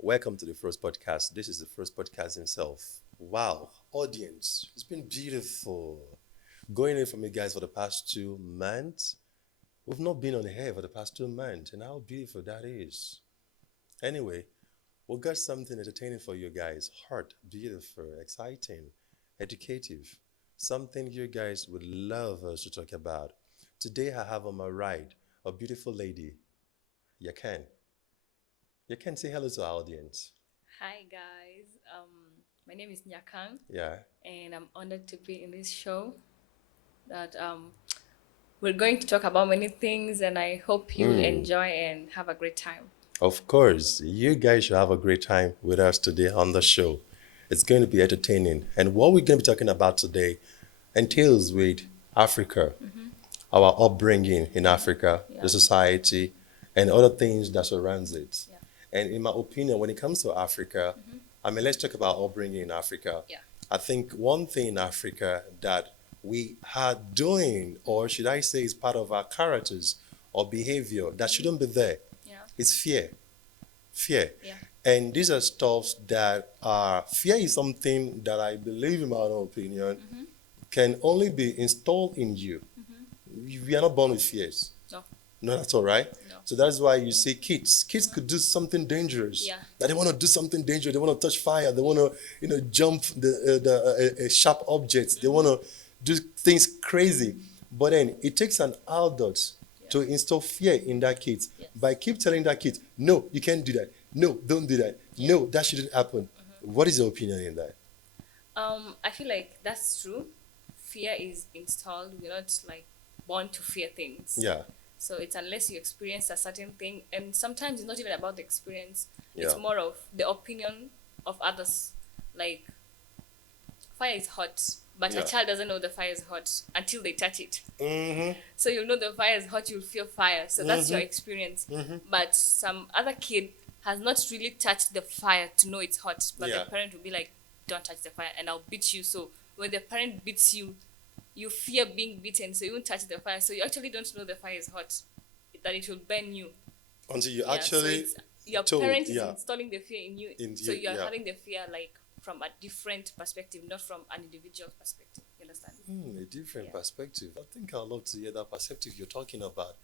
Welcome to the first podcast. This is the first podcast himself. Wow, audience, it's been beautiful. Going in from you guys for the past 2 months. We've not been on the air for the past 2 months, and how beautiful that is. Anyway, we've got something entertaining for you guys. Heart, beautiful, exciting, educative. Something you guys would love us to talk about. Today I have on my right a beautiful lady, Yakan. Yakan, say hello to our audience. Hi guys, my name is Nyakang, Yeah. and I'm honored to be in this show. That we're going to talk about many things, and I hope you enjoy and have a great time. Of course, you guys should have a great time with us today on the show. It's going to be entertaining. And what we're going to be talking about today entails with Africa, our upbringing in Africa, Yeah. the society, and other things that surrounds it. Yeah. And in my opinion, when it comes to Africa, let's talk about upbringing in Africa. Yeah. I think one thing in Africa that we are doing, or should I say, is part of our characters or behavior that shouldn't be there, Yeah. is fear. Fear. Yeah. And these are stuffs that are, fear is something that I believe, in my own opinion, can only be installed in you. We are not born with fears. No. No, that's all right. No. So that's why you see kids. Kids could do something dangerous. Yeah. That they want to do something dangerous. They want to touch fire. They want to, jump the sharp objects. They want to do things crazy. But then it takes an adult to instill fear in that kid by keep telling that kid, no, you can't do that. No, don't do that. No, that shouldn't happen. What is your opinion in that? I feel like that's true. Fear is installed. We're not like born to fear things. Yeah. So it's unless you experience a certain thing, and sometimes it's not even about the experience. It's Yeah. more of the opinion of others. Like fire is hot, but Yeah. a child doesn't know the fire is hot until they touch it. Mm-hmm. So you'll know the fire is hot, you'll feel fire. So that's your experience. But some other kid has not really touched the fire to know it's hot. But Yeah. the parent will be like, don't touch the fire and I'll beat you. So when the parent beats you, you fear being beaten, so you won't touch the fire. So you actually don't know the fire is hot, that it will burn you. Until you Yeah, actually so your told, parent is yeah. installing the fear in you. In So you, you're yeah. having the fear like from a different perspective, not from an individual perspective. You understand? A different Yeah. perspective. I think I'd love to hear that perspective you're talking about.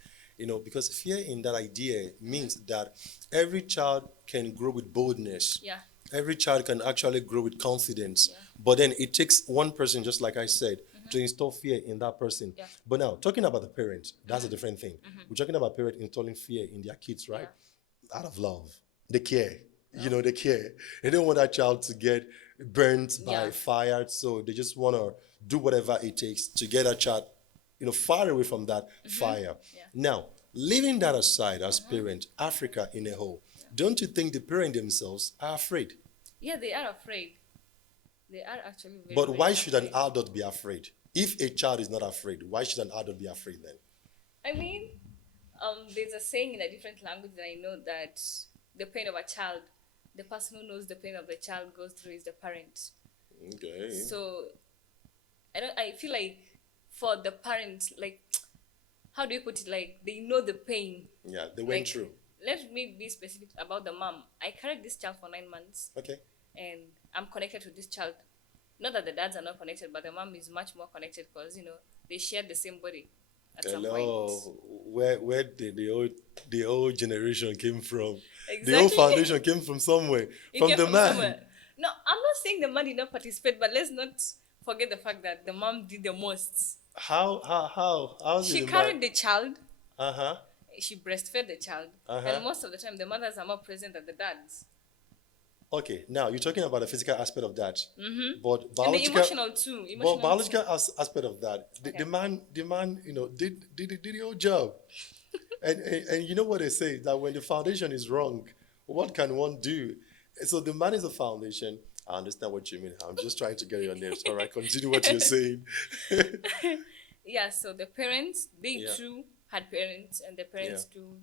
Because fear in that idea means that every child can grow with boldness. Yeah. Every child can actually grow with confidence. Yeah. But then it takes one person, just like I said, to install fear in that person. Yeah. But now, talking about the parents, that's a different thing. We're talking about parents installing fear in their kids, right? Out of love. They care. They care. They don't want that child to get burnt by Yeah. fire, so they just want to do whatever it takes to get that child, far away from that fire. Yeah. Now, leaving that aside as parent, Africa in a whole, don't you think the parents themselves are afraid? Yeah, they are afraid. They are actually very, But very why should an afraid. adult be afraid? If a child is not afraid, why should an adult be afraid then? I mean, there's a saying in a different language that I know that the pain of a child, the person who knows the pain of the child goes through is the parent. Okay. So I feel like for the parent, like, how do you put it? Like, they know the pain. Yeah, they went Like, through. Let me be specific about the mom. I carried this child for 9 months, Okay. and I'm connected to this child. Not that the dads are not connected, but the mom is much more connected because they share the same body at some point. Hello. Where did the old generation came from? The Exactly. old foundation came from somewhere. It From came the man. somewhere. No, I'm not saying the man did not participate, but let's not forget the fact that the mom did the most. How did She the carried man? the child, Uh-huh. she breastfed the child, Uh-huh. and most of the time the mothers are more present than the dads. Okay, now you're talking about the physical aspect of that. But And the biological emotional too. but Emotional biological aspect of that, Okay. the man, did the whole job. and you know what they say, that when the foundation is wrong, what can one do? So the man is the foundation. I understand what you mean. I'm just trying to get your names. All right, continue what you're saying. Yeah, so the parents, they Yeah. too had parents, and the parents too,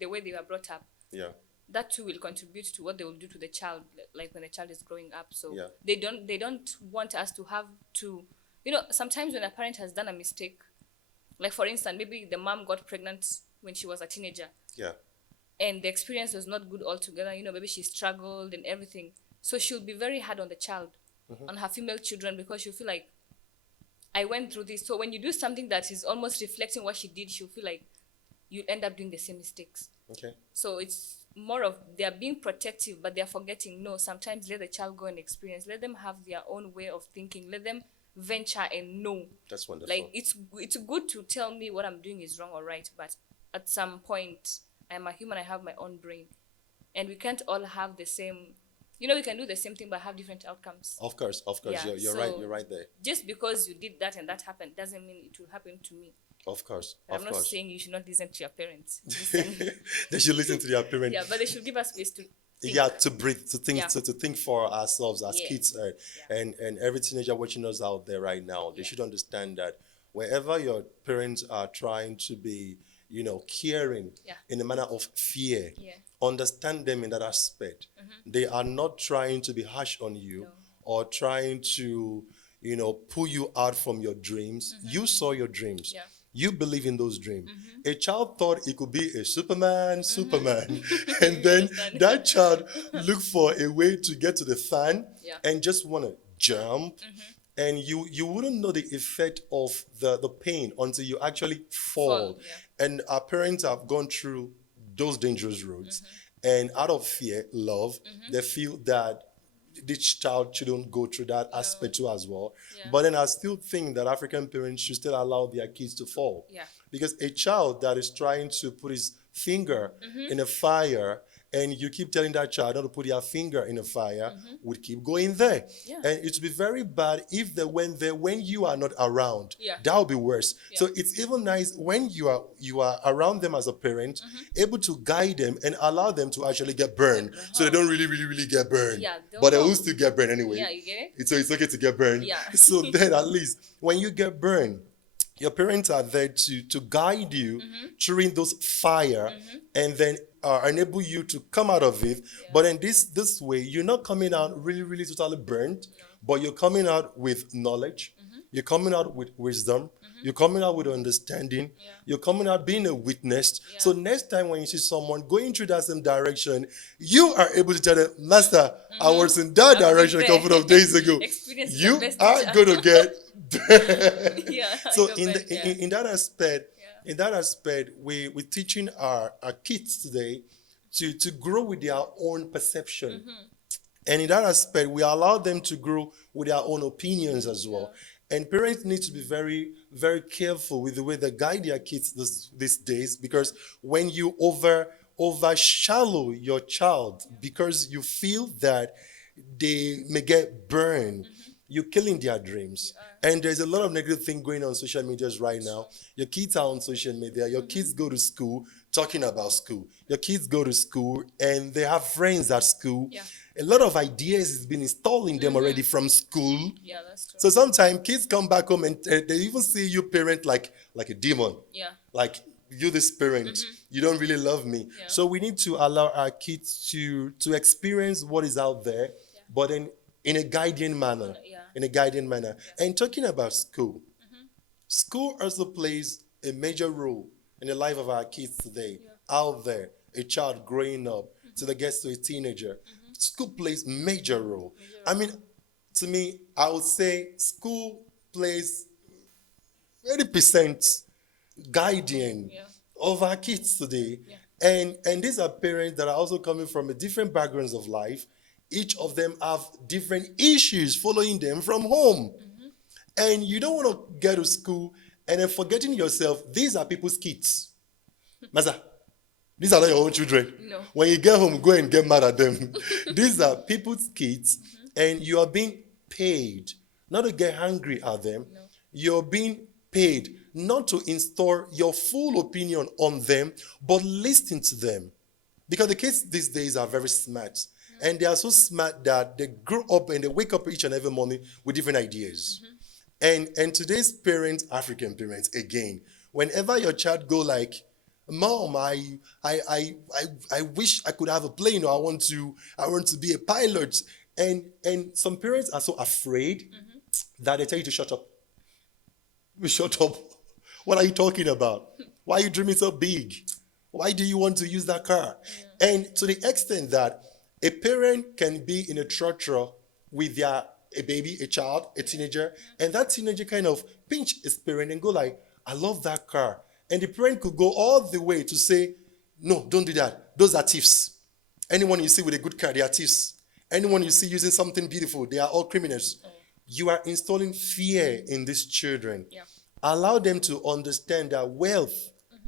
the way they were brought up, Yeah. that too will contribute to what they will do to the child, like when the child is growing up. So Yeah. they don't want us to have to, sometimes when a parent has done a mistake, like for instance, maybe the mom got pregnant when she was a teenager. Yeah. and the experience was not good altogether. Maybe she struggled and everything. So she'll be very hard on the child, on her female children, because she'll feel like, I went through this. So when you do something that is almost reflecting what she did, she'll feel like you'll end up doing the same mistakes. Okay. So it's more of they're being protective, but they're forgetting, no, sometimes let the child go and experience. Let them have their own way of thinking. Let them venture and know. That's wonderful. Like, it's good to tell me what I'm doing is wrong or right, but at some point, I'm a human, I have my own brain. And we can't all have the same, we can do the same thing but have different outcomes. Of course. Yeah, You're so right. You're right there. Just because you did that and that happened doesn't mean it will happen to me. Of course. I'm not saying you should not listen to your parents. Listen. They should listen to their parents. Yeah, but they should give us space to think. Yeah, to breathe, to think, Yeah. to think for ourselves as Yeah. kids, Yeah. and every teenager watching us out there right now, they Yeah. should understand that wherever your parents are trying to be, caring Yeah. in a manner of fear, Yeah. understand them in that aspect. They are not trying to be harsh on you No. or trying to, pull you out from your dreams. You saw your dreams. Yeah. You believe in those dreams. A child thought it could be a Superman, and then Understand. that child looked for a way to get to the fan Yeah. and just want to jump. And you wouldn't know the effect of the pain until you actually fall. Yeah. And our parents have gone through those dangerous roads. And out of fear, love, they feel that this child shouldn't go through that aspect too as well. Yeah. But then I still think that African parents should still allow their kids to fall. Yeah. Because a child that is trying to put his finger in a fire and you keep telling that child not to put their finger in a fire, would keep going there. Yeah. And it would be very bad if they went there when you are not around. Yeah. That would be worse. Yeah. So it's even nice when you are around them as a parent, able to guide them and allow them to actually get burned. So they don't really get burned. Yeah, but they don't- will still get burned anyway. Yeah, you get it? So it's okay to get burned. Yeah. So then at least when you get burned, your parents are there to guide you during those fire and then enable you to come out of it. Yeah. But in this way, you're not coming out really totally burnt, but you're coming out with knowledge. You're coming out with wisdom. You're coming out with understanding. Yeah. You're coming out being a witness. Yeah. So next time when you see someone going through that same direction, you are able to tell them, Master, I was in that direction a couple of days ago. Experience is You the best are teacher. going to get Yeah. so I got in burned, yeah. in that aspect, Yeah. we're teaching our kids today to grow with their own perception. And in that aspect, we allow them to grow with their own opinions as well. And parents need to be very, very careful with the way they guide their kids these days, because when you overshadow your child because you feel that they may get burned, you're killing their dreams. And there's a lot of negative thing going on social medias right now. Your kids are on social media. Your kids go to school talking about school. Your kids go to school and they have friends at school. Yeah. A lot of ideas has been installed in them already from school. Yeah, that's true. So sometimes kids come back home and they even see you parent like a demon. Yeah. Like, you this parent, you don't really love me. Yeah. So we need to allow our kids to experience what is out there, but in a guiding manner. Yeah. In a guiding manner. And talking about school, school also plays a major role in the life of our kids today. Out there, a child growing up till they get to a teenager. School plays major role. I mean, to me, I would say school plays 80% guiding of our kids today. And these are parents that are also coming from a different backgrounds of life. Each of them have different issues following them from home. And you don't want to get to school and then forgetting yourself, these are people's kids. Master, these are not your own children. No. When you get home, go and get mad at them. These are people's kids, and you are being paid not to get angry at them. No. You're being paid not to install your full opinion on them, but listen to them. Because the kids these days are very smart. And they are so smart that they grow up and they wake up each and every morning with different ideas. And today's parents, African parents, again, whenever your child go like, Mom, I wish I could have a plane, or I want to be a pilot. And some parents are so afraid that they tell you to shut up. Shut up. What are you talking about? Why are you dreaming so big? Why do you want to use that car? And to the extent that a parent can be in a trotro with a baby, a child, a teenager, and that teenager kind of pinch his parent and go like, I love that car. And the parent could go all the way to say, no, don't do that. Those are thieves. Anyone you see with a good car, they are thieves. Anyone you see using something beautiful, they are all criminals. You are installing fear in these children. Yeah. Allow them to understand that wealth,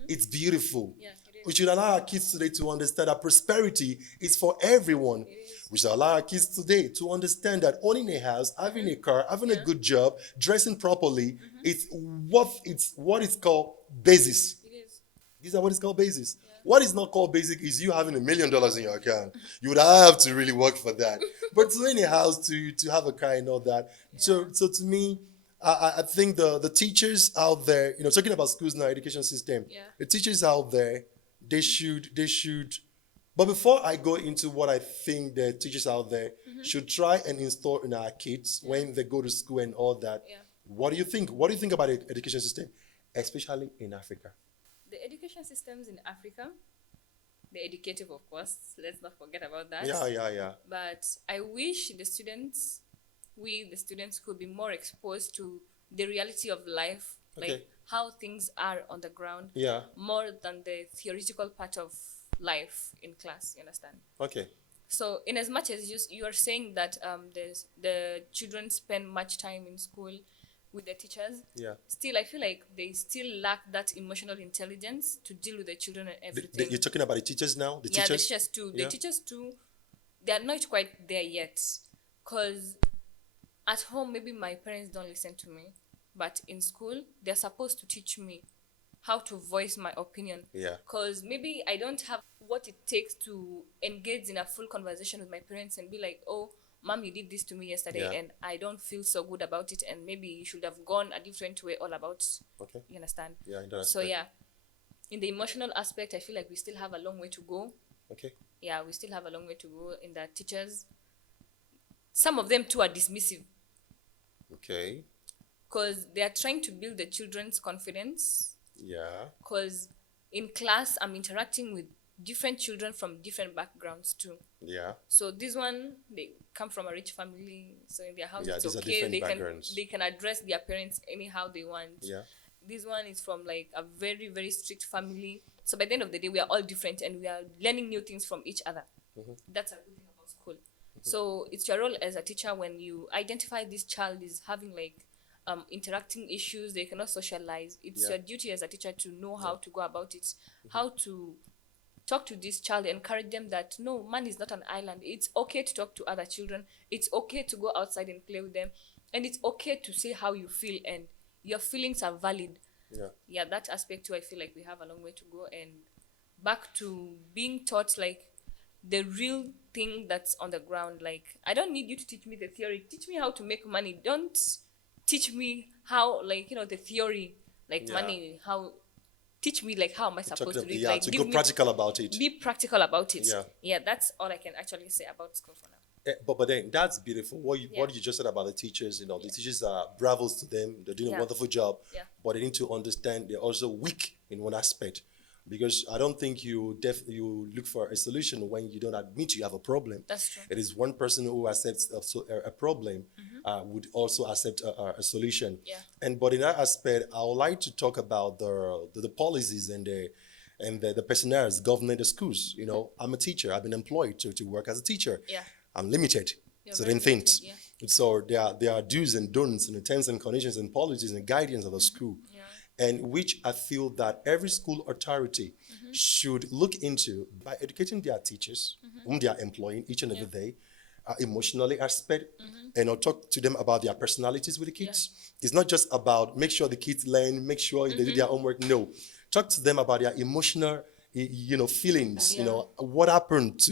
it's beautiful. Yeah, it is. We should allow our kids today to understand that prosperity is for everyone. We should allow our kids today to understand that owning a house, having a car, having a good job, dressing properly, it's what is called basis. It is. These are what is called basis. What is not called basic is you having $1 million in your account. You would have to really work for that. But to own a house, to have a car and all that. So to me, I think the teachers out there, talking about schools now, education system, the teachers out there, they should. But before I go into what I think the teachers out there should try and install in our kids when they go to school and all that, what do you think? What do you think about the education system, especially in Africa? The education systems in Africa, they're educative, of course. Let's not forget about that. Yeah. But I wish the students could be more exposed to the reality of life, like how things are on the ground, more than the theoretical part of life in class. You understand? Okay. So, in as much as you are saying that the children spend much time in school with the teachers, still I feel like they still lack that emotional intelligence to deal with the children and everything. You're talking about the teachers now? The teachers too. The teachers too, they are not quite there yet. Because at home, maybe my parents don't listen to me. But in school, they're supposed to teach me how to voice my opinion. Because maybe I don't have what it takes to engage in a full conversation with my parents and be like, oh, Mom, you did this to me yesterday and I don't feel so good about it, and maybe you should have gone a different way all about it. Okay. You understand? Yeah, in that So aspect. in the emotional aspect, I feel like we still have a long way to go. Okay. Yeah, we still have a long way to go in that teachers. Some of them too are dismissive. Okay. Because they are trying to build the children's confidence. Yeah. Because in class, I'm interacting with different children from different backgrounds too. Yeah. So this one, they come from a rich family, so in their house it's these are okay. different They backgrounds. can address their parents anyhow they want. Yeah. This one is from like a very, very strict family. So by the end of the day, we are all different and we are learning new things from each other. That's a good thing about school. So it's your role as a teacher when you identify this child is having like interacting issues, they cannot socialize. It's your duty as a teacher to know how to go about it, how to talk to this child, encourage them that no, man is not an island. It's okay to talk to other children. It's okay to go outside and play with them. And it's okay to say how you feel and your feelings are valid. Yeah, that aspect too, I feel like we have a long way to go. And back to being taught like the real thing that's on the ground. Like, I don't need you to teach me the theory. Teach me how to make money. Don't teach me how, like, the theory, like money, how... Teach me like how am I supposed to do it? Yeah, like, to go practical about it. Be practical about it. Yeah, that's all I can actually say about school for now. But then that's beautiful. What you just said about the teachers, the teachers are bravos to them. They're doing a wonderful job. But they need to understand they're also weak in one aspect. Because I don't think you look for a solution when you don't admit you have a problem. That's true. It is one person who accepts a problem would also accept a solution. But in that aspect, I would like to talk about the policies and the personnel governing the schools. I'm a teacher. I've been employed to work as a teacher. I'm limited. Certain things. So there are do's and don'ts and the terms and conditions and policies and guidance of the school. And which I feel that every school authority should look into by educating their teachers, whom they are employing each and every day, emotionally aspect, and I'll talk to them about their personalities with the kids. It's not just about make sure the kids learn, make sure they do their homework. No, talk to them about their emotional, feelings. What happened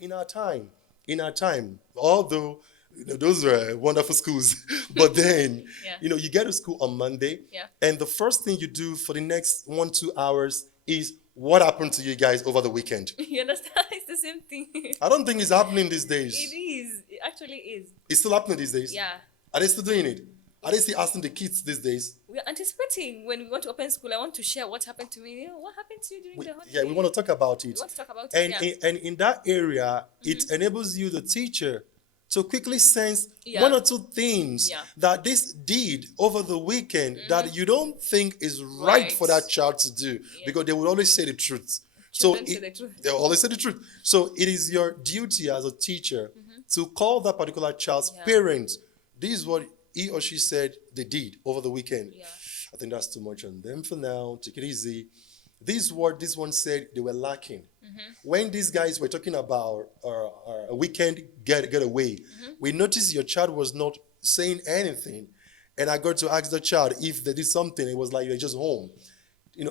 in our time. Although those were wonderful schools. But then, you get to school on Monday, and the first thing you do for the next 1-2 hours is what happened to you guys over the weekend. You understand? It's the same thing. I don't think it's happening these days. It is. It actually is. It's still happening these days? Yeah. Are they still doing it? Are they still asking the kids these days? we are anticipating when we want to open school. I want to share what happened to me. What happened to you during the holiday? Yeah, we want to talk about it. We want to talk about And it. Yeah. in that area, it enables you, the teacher, to quickly sense Yeah. one or two things Yeah. that this did over the weekend that you don't think is right for that child to do, because they will always say the truth. Children say the truth. They always say the truth. So it is your duty as a teacher to call that particular child's parents. This is what he or she said they did over the weekend. Yeah. I think that's too much on them for now. Take it easy. This one said they were lacking. When these guys were talking about a weekend getaway, we noticed your child was not saying anything. And I got to ask the child if they did something. It was like, you're just home.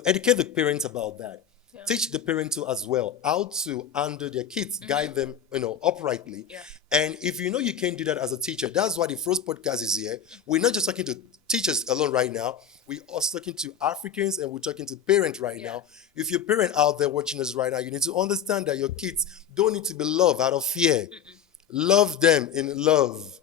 Educate the parents about that. Yeah. Teach the parents too as well how to handle their kids, guide them, uprightly. Yeah. And if you know you can't do that as a teacher, that's why the first podcast is here. We're not just talking to teachers alone right now. We're also talking to Africans, and we're talking to parents right now. If you're a parent out there watching us right now, you need to understand that your kids don't need to be loved out of fear. Love them in love.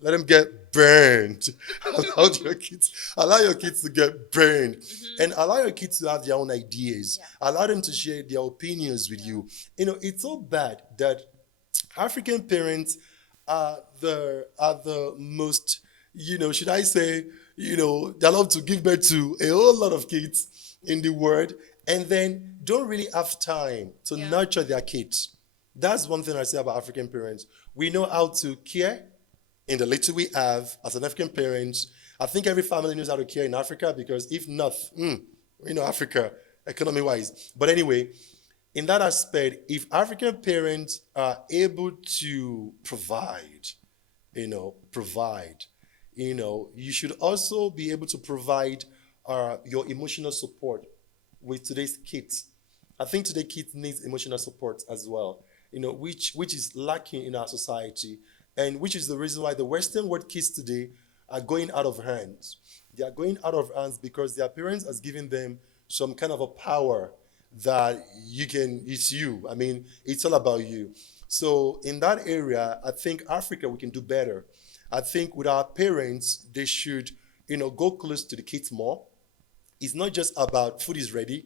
Let them get burned. Allow your kids to get burned. And allow your kids to have their own ideas. Yeah. Allow them to share their opinions with you. It's so bad that African parents are the most, should I say, they love to give birth to a whole lot of kids in the world, and then don't really have time to nurture their kids. That's one thing I say about African parents. We know how to care in the little we have as an African parents. I think every family knows how to care in Africa, because if not, Africa, economy-wise. But anyway, in that aspect, if African parents are able to provide, you should also be able to provide your emotional support with today's kids. I think today's kids needs emotional support as well, which is lacking in our society, and which is the reason why the Western world kids today are going out of hands. They are going out of hands because their parents has given them some kind of a power that it's you. I mean, it's all about you. So in that area, I think Africa, we can do better. I think with our parents, they should, go close to the kids more. It's not just about food is ready.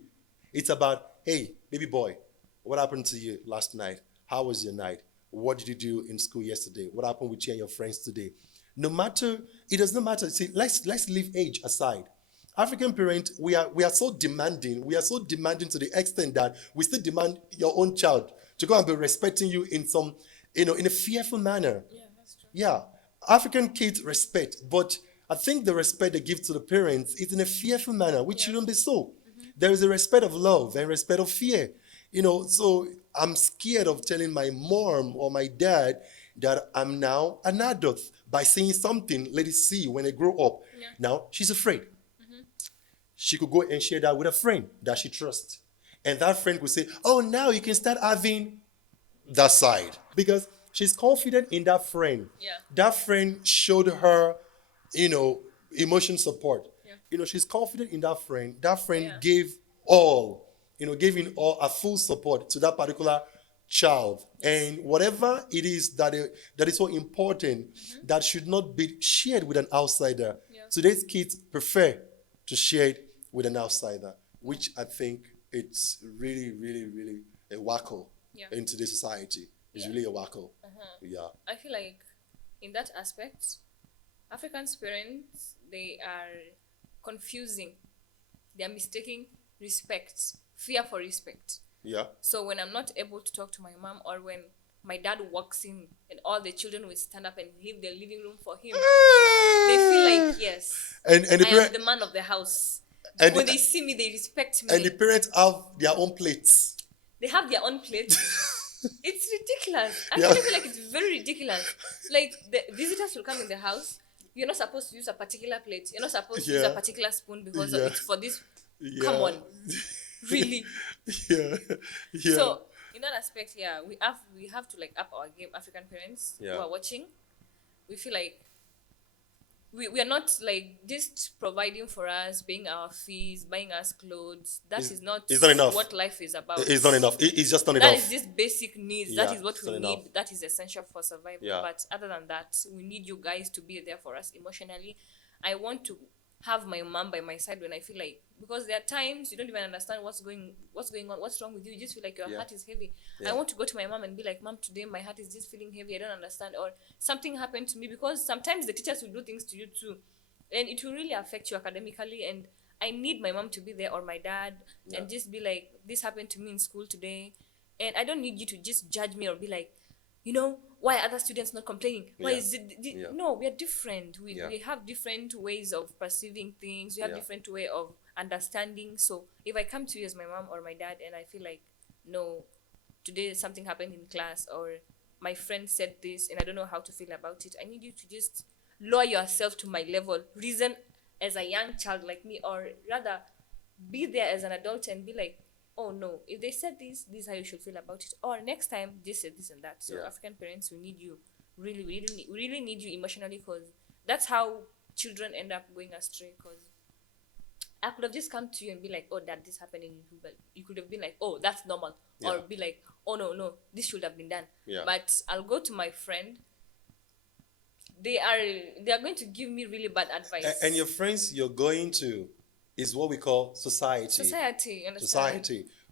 It's about, hey, baby boy, what happened to you last night? How was your night? What did you do in school yesterday? What happened with you and your friends today? It does not matter. See, let's leave age aside. African parents, we are so demanding. We are so demanding to the extent that we still demand your own child to go and be respecting you in some, in a fearful manner. Yeah, that's true. Yeah. African kids respect, but I think the respect they give to the parents is in a fearful manner, which shouldn't be so. There is a respect of love and respect of fear. So I'm scared of telling my mom or my dad that I'm now an adult by saying something, let it see when they grow up. Yeah. Now, she's afraid. She could go and share that with a friend that she trusts. And that friend could say, oh, now you can start having that side. Because she's confident in that friend. Yeah. That friend showed her, emotion support. Yeah. She's confident in that friend. That friend gave all, giving all a full support to that particular child. Yes. And whatever it is that is so important, that should not be shared with an outsider. Yeah. Today's kids prefer to share it with an outsider, which I think it's really, really, really a wacko in today's society. It's really a wacko. Yeah. I feel like in that aspect, African parents, they are confusing. They are mistaking fear for respect. Yeah. So when I'm not able to talk to my mom, or when my dad walks in and all the children will stand up and leave their living room for him, they feel like, yes, and I am the man of the house. And when they see me, they respect me. And the parents have their own plates. They have their own plates. It's ridiculous. I really feel like it's very ridiculous. Like, the visitors will come in the house. You're not supposed to use a particular plate. You're not supposed to use a particular spoon because it's for this. Come on. Really? Yeah. So, in that aspect, we have to up our game. African parents who are watching, we feel like we are not just providing for us, paying our fees, buying us clothes. It's not enough. What life is about. It's not enough. It's just not enough. That is just basic needs. That is what we need. Enough. That is essential for survival. Yeah. But other than that, we need you guys to be there for us emotionally. I want to have my mom by my side when I feel like, because there are times you don't even understand what's going on, what's wrong with you. You just feel like your heart is heavy. I want to go to my mom and be like, Mom, today my heart is just feeling heavy. I don't understand, or something happened to me, because sometimes the teachers will do things to you too, and it will really affect you academically. And I need my mom to be there, or my dad, and just be like, this happened to me in school today, and I don't need you to just judge me or be like, why are other students not complaining? Why is it? No, we are different. We have different ways of perceiving things. We have different way of understanding. So if I come to you as my mom or my dad and I feel like, no, today something happened in class, or my friend said this and I don't know how to feel about it, I need you to just lower yourself to my level. Reason as a young child like me, or rather be there as an adult and be like, oh no, if they said this is how you should feel about it, or next time this said this and that. So African parents, we need you, really need you emotionally, because that's how children end up going astray. Because I could have just come to you and be like, oh, Dad, this happened in you, but you could have been like, oh, that's normal, or be like, oh no, this should have been done. But I'll go to my friend, they are going to give me really bad advice, and your friends you're going to is what we call society,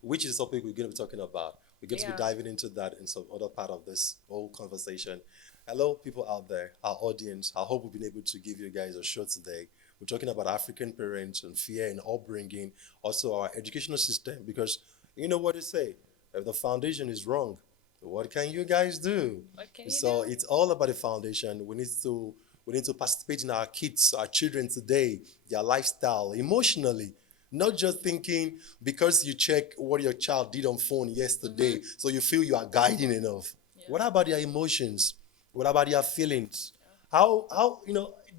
which is the topic we're going to be talking about. We're going to be diving into that in some other part of this whole conversation. Hello, people out there, our audience. I hope we've been able to give you guys a show today. We're talking about African parents and fear and upbringing, also our educational system, because you know what they say, if the foundation is wrong, what can you guys do? So it's all about the foundation. We need to participate in our kids, our children today, their lifestyle, emotionally. Not just thinking because you check what your child did on phone yesterday, so you feel you are guiding enough. What about their emotions? What about their feelings? How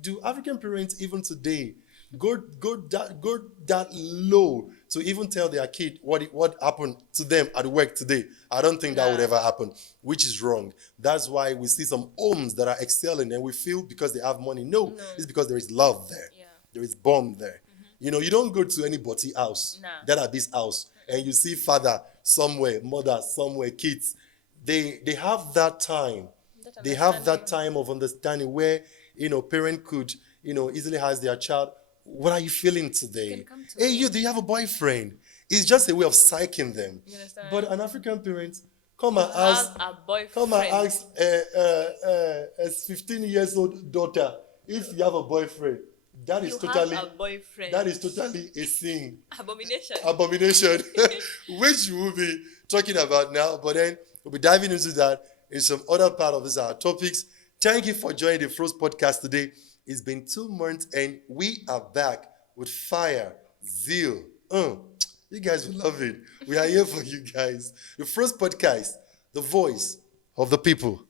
do African parents even today go that low to even tell their kid what happened to them at work today? I don't think that would ever happen, which is wrong. That's why we see some homes that are excelling and we feel because they have money. No. It's because there is love there. There is bond there. You don't go to any body house, that are this house, and you see father somewhere, mother somewhere, kids. They have that time. They have that time of understanding where, parent could, easily ask their child, what are you feeling today? Hey, do you have a boyfriend? It's just a way of psyching them. But an African parent, come and ask a 15 years old daughter if you have a boyfriend. That is totally a sin. Abomination. Which we'll be talking about now, but then we'll be diving into that in some other part of these our topics. Thank you for joining the first podcast today. It's been 2 months and we are back with fire, zeal. You guys will love it. We are here for you guys. The first podcast, the voice of the people.